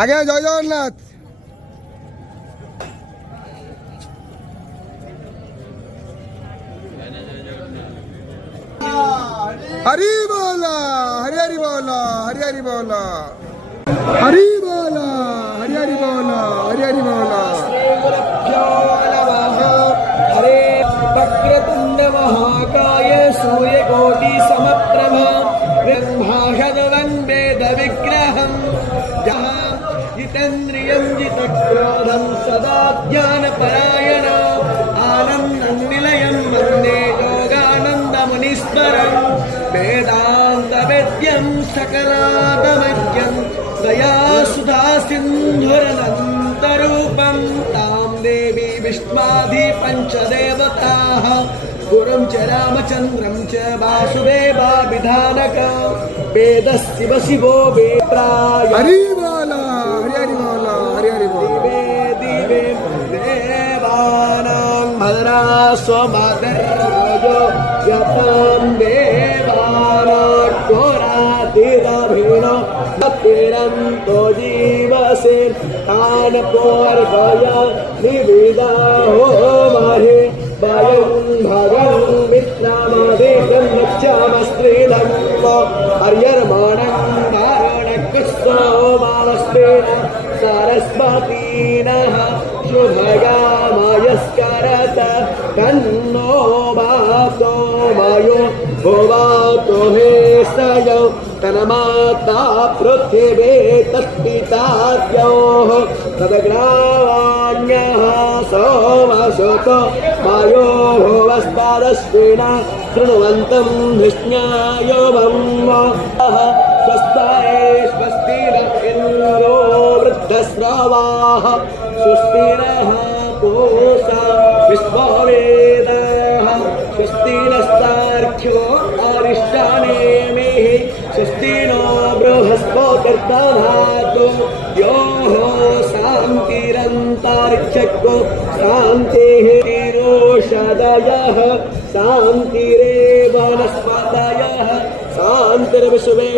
আগে জয় জগন্নাথ। हरी बोला हरि हरि बोला हरि हरि बोला हरि बोला हरि हरि बोला हरि हरि बोला। हरे वक्रतुंड महाकाय सूर्यकोटि समप्रभ ब्रह्माहदवन् वेद विग्रहं जितेन्द्रियं जितक्रोधं सदा ज्ञानपरायण आनन्दं निलयं वन्दे योगानन्दमुनीश्वरं वेदान्तवेद्यं सकलादमज्ञं दयासुधा सिन्धुरनन्तरूपं तां देवी विष्मादि पञ्चदेवताः गुरुं च रामचन्द्रं च वासुदेवाभिधानक वेदशिव शिवो वेत्राय हरि बोला हरि हरि बोला हरि हरि बोला। दिवे देवानां भद्रा स्वमादर्यो यतां देवानां घोरातिरभिनो तिरन्तो जीवसे तान पोर्गया निविदा हो माहे वायं भगं मित्रामादेकं रक्षामस्त्रीदं हर्यर्माणं वारणकुस्सो मालस्तेन सरस्वतीनः शुभगामायस्करत तन्नो वातो वायो भोवातो हे सयो तन्माता पृथिवी तत्पिताद्योः तदग्रावाण्यः सोमसुतो वायो भुवस्तादश्विन शृण्वन्तं विष्ण्यायो ब्रह्मः स्वस्ताये स्वस्ति न इन्द्रो वृद्धस्रवाः स्वस्तिनः पूषा विश्ववेदाः स्वस्ति नस्तार्क्ष्यो अरिष्टानेमिः स्वस्ति नो बृहस्पतिर्दधातु योः शान्तिरन्तरिक्षको शान्तिः तिरोषदयः शान्तिरेव वनस्पतयः शान्तिर्विश्वे